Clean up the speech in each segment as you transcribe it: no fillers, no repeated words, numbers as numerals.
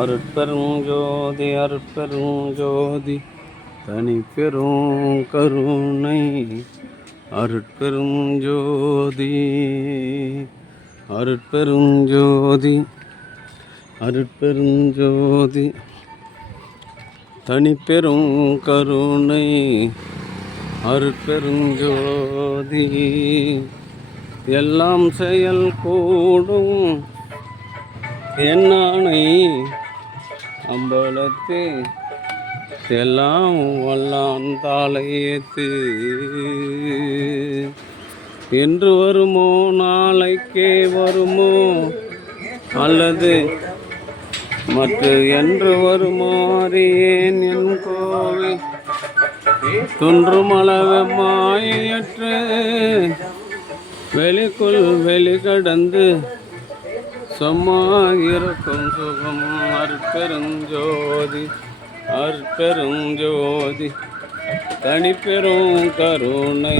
அருட்பெரும் ஜோதி அருட்பெரும் ஜோதி தனிப்பெரும் கருணை அருட்பெரும் ஜோதி அருட்பெரும் ஜோதி அருட்பெரும் ஜோதி தனிப்பெரும் கருணை அருட்பெரும் ஜோதி எல்லாம் செயல் கூடும் என்னானை அம்பலத்து எல்லாம் வல்லான் தாளையேத்து என்று வருமோ நாளைக்கே வருமோ அல்லது மற்ற என்று வருமோ அறியேன் என் கோவை துன்றுமளவமாயற்று வெளிக்குள் வெளிக்கடந்து சும்மா இருக்கும் சுகம் அருட்பெருஞ்சோதி அருட்பெருஞ்சோதி தனிப்பெரும் கருணை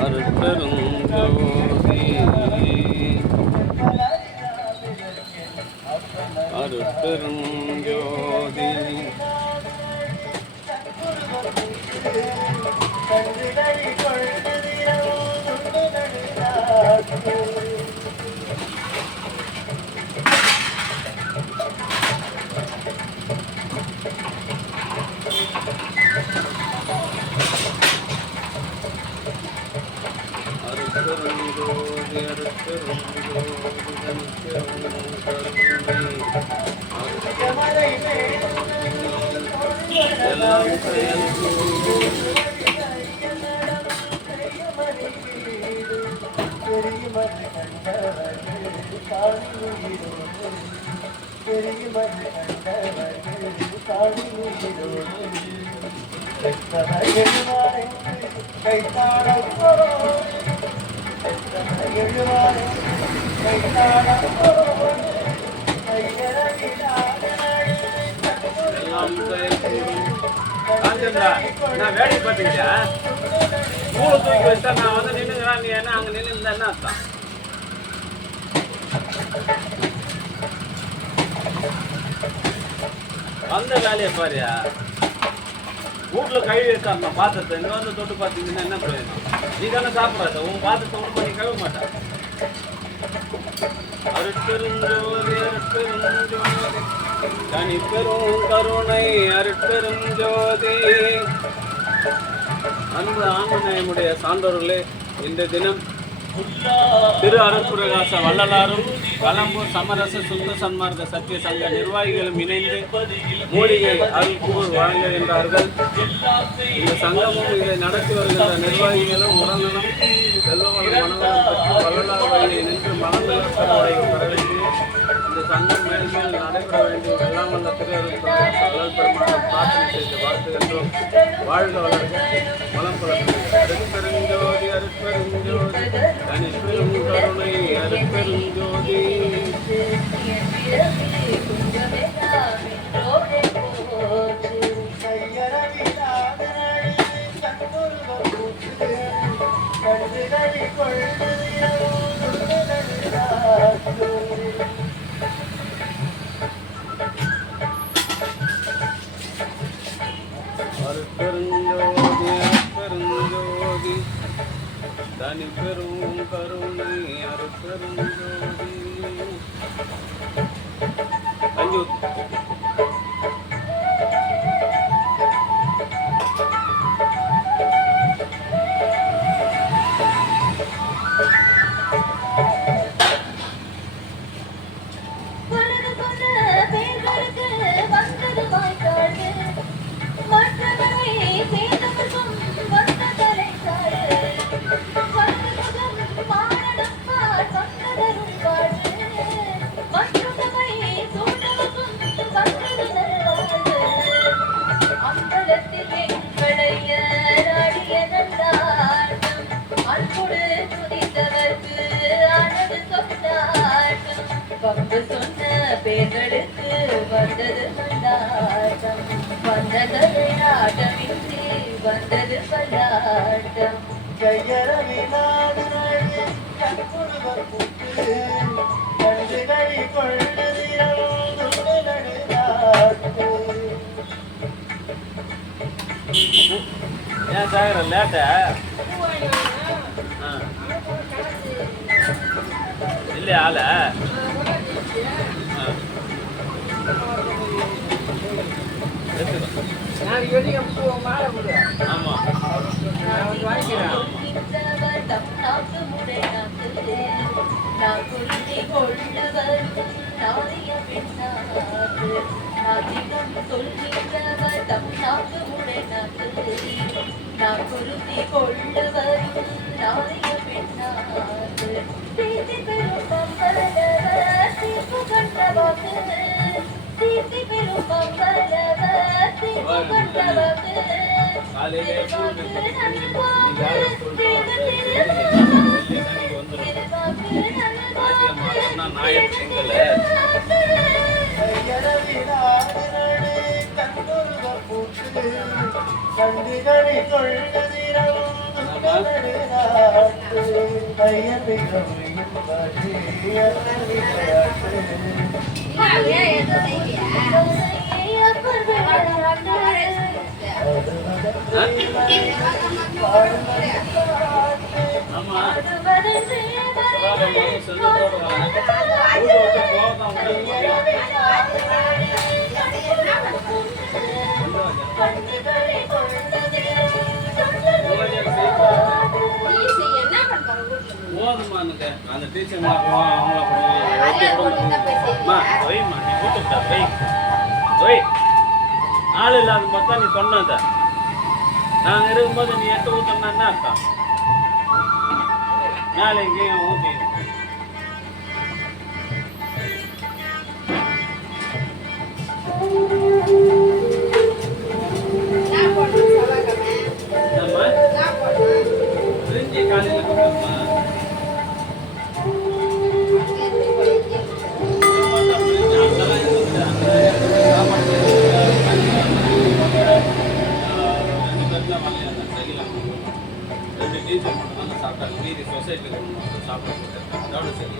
அருட்பெருஞ்சோதி அருட்பெருஞ்சோதி நான் வேலை பார்த்துக்கிட்டா மூளை தூக்கி வச்சா நான் வந்து நின்றுங்கிறான். நீ என்ன அங்கே நின்று இருந்தா என்ன அர்த்தம்? அந்த வேலையை பாரியா வீட்டில் கழுவி வச்சா பாத்திரத்தை இங்கே வந்து தொட்டு பார்த்தீங்கன்னா என்ன பிரயோஜனம்? நீ தானே சாப்பிடாத, உன் பாத்திரத்தை ஒன்று பண்ணி கழுவ மாட்டேன். அருட்பெருஞ்சோதி அருட்பெருஞ்சோதி தனிப்பெரும் கருணை அருட்பெருஞ்சோதி. அன்பு ஆன்மநேயமுடைய சான்றோர்களே, இந்த தினம் திரு அருட்பிரகாச வள்ளலாரும் கலம்பூர் சமரச சுத்த சன்மார்க்க சத்திய சங்க நிர்வாகிகளும் இணைந்து மூலிகை அருள்கூர் வழங்குகின்றார்கள். இந்த சங்கமும் இதை நடத்தி வருகின்ற நிர்வாகிகளும் உடல்நலம் செல்வவளம் மனநலம் பற்றி வள்ளலார் வழியை நின்று மனநலம் பெறவரை வரவேற்று இந்த சங்கம் மேல்மேல் நடைபெற வேண்டிய எல்லாம் வந்த திரு அருட்பிரகாச வள்ளல் பெருமானம் பிரார்த்தனை செய்து வாழ்த்துகின்றோம். வாழ்க வளர்க வளம் பலர்க. அருட்பெருஞ்சோதி அருட்பெருஞ்சோதி தனிப்பெரும் கருணை அருட்பெருஞ்சோதி. அருட்பெருஞ்சோதி அருட்பெருஞ்சோதி தனிப்பெரும் கருணை அருட்பெருஞ்சோதி. தஞ்சு பங்கு சொன்ன பேர்களுக்கு வந்தது கொண்டாட்டம், வந்தது ஆட்டமின்றி வந்தது கொண்டாட்டம். கையரவினாடு கண்புருவர் புட்டு கண்டு ஏன் சார் லேட்டா இல்லையா ஆள ஆமா நாயர் செங்கல் ஆமா போதுமானுங்க அந்த டீச்சர் ஆள் இல்லாத பார்த்தா நீ சொன்னத நாங்கள் இருக்கும்போது நீ எட்டு ஊத்தம்னா என்ன அர்த்தம் மேலே எங்கேயும் ஊற்றி காலையில் சாப்பிட்டாங்க மீதி சொசைட்டியில் சாப்பிட அதோட சரி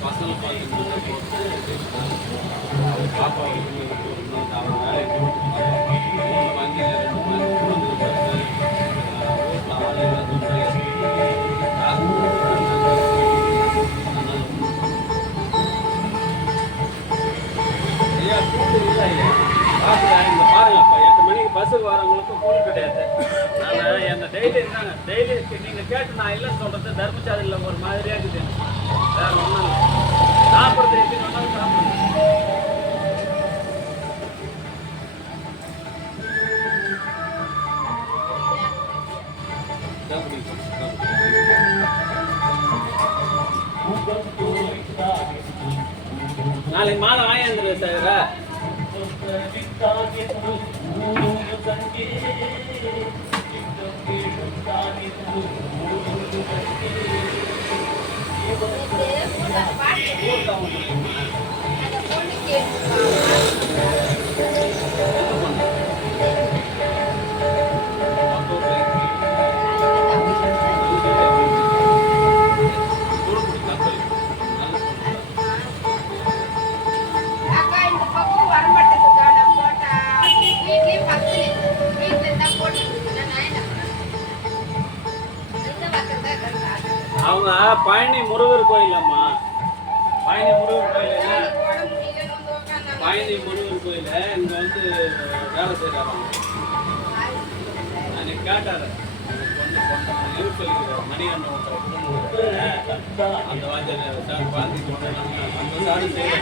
பசங்களை பார்த்து பாப்பா வாங்கி பாருங்கப்பா 8 மணிக்கு பஸ்ஸுக்கு வரவங்களுக்கும் கூலி கிடையாது. நான் என்ன டெய்லி இருந்தாங்க டெய்லி நீங்கள் கேட்டு நான் இல்லைன்னு சொல்கிறது தர்மசாலையில் ஒரு மாதிரியாக இருக்குது. வேற ஒன்றும் இல்லை சாப்பிட்றது எப்படி வேணாலும் சாப்பிடுங்க. நாளைக்கு மாலை வாங்கிடுறேன் சார். அவங்க பழனி முருகர் கோயில் அம்மா, பழனி முருகர் கோயில் பழனி முருகர் கோயில இங்க வந்து வேலை செய்யறாங்க. அன்னைக்கு கேட்டாரு மணிகண்டன் அந்த வாத்தியார் சார் பார்த்து அந்த சாரு செய்ய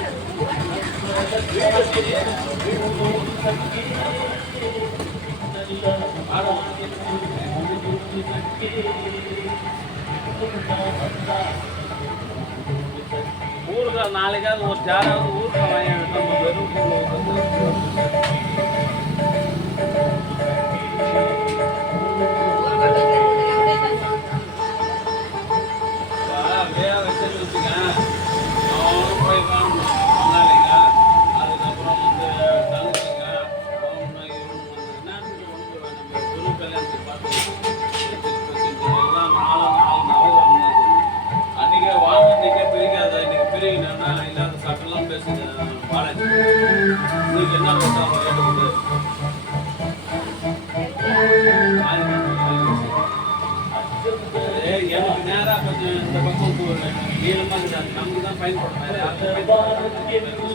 ஊருக்கு நாளைக்காவது ஒரு ஜாராவது ஊருக்கு வாங்கி நம்ம வெறும் வேக வச்சு வச்சுக்க அவனும் போய் வாங்கணும் பங்காளிங்க, அதுக்கப்புறம் வந்து தங்கச்சிங்க அவங்க இவங்க அந்த பக்கம் நீளமாக இருக்குது, நமக்கு தான் பயன்படும். வேறு யாருக்கும் பயன்படாது.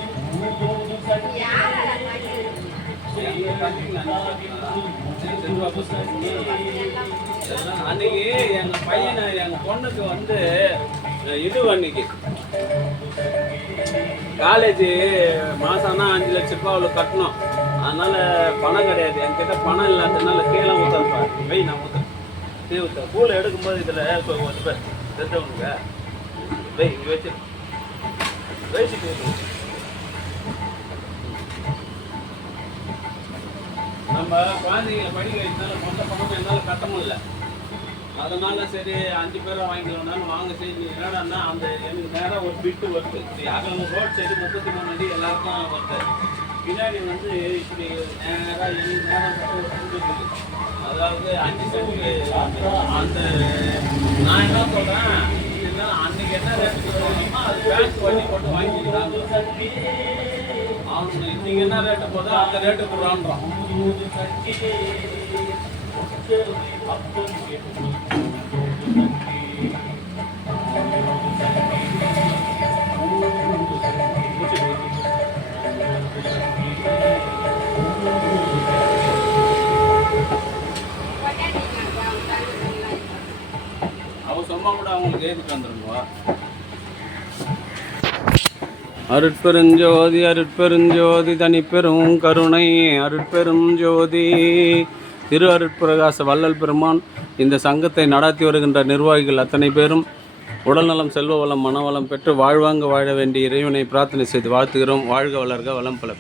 அன்னைக்கு எங்க பையனை எங்க பொண்ணுக்கு வந்து இது அன்னைக்கு காலேஜ் மாசம்னா 5 லட்ச ரூபாய் அவ்வளோ கட்டணும். அதனால பணம் கிடையாது என்கிட்ட, பணம் இல்லாததுனால கீழே ஊற்றாது. வெய் நான் ஊற்ற கீழே ஊற்ற கூழ் எடுக்கும்போது இதில் தெரிஞ்சவங்க வெய் இங்கே வச்சு வயசுக்கு நம்ம குழந்தைங்களை படிக்க வைத்தாலும் மொத்த பணமும் என்னால் கட்ட முடியல. அதனால சரி 5 பேரை வாங்கிக்கலாம்னாலும் வாங்க. சரி என்னடான்னா அந்த எனக்கு நேராக ஒரு பிட்டு வருது. அங்கே ரோட் சைடு 33 அடி எல்லாருக்கும் வருது. பின்னாடி வந்து இப்படி நேராக எனக்கு நேரம் இருக்குது. அதாவது 5 சென்ட் அந்த நான் என்ன சொல்கிறேன், அன்னைக்கு என்ன ரேட்டு சொல்லணுமோ அது பேங்க் வண்டி போட்டு வாங்கிக்கிறாங்க. அவங்க இன்னைக்கு என்ன ரேட்டு போதோ அந்த ரேட்டு கொடுறான்றோம். அவன் சொன்னா கூட அவங்களுக்கு ஏறிட்டு வந்துருங்க. அருட்பெருஞ்சோதி அருட்பெருஞ்சோதி தனிப்பெரும் கருணை அருட்பெரும் ஜோதி திரு அருட்பிரகாச வள்ளல் பெருமான் இந்த சங்கத்தை நடத்தி வருகின்ற நிர்வாகிகள் அத்தனை பேரும் உடல்நலம், செல்வ வளம், மனவளம் பெற்று வாழ்வாங்க வாழ வேண்டிய இறைவனை பிரார்த்தனை செய்து வாழ்த்துகிறோம். வாழ்க வளர்க வளம் பல பெறும்.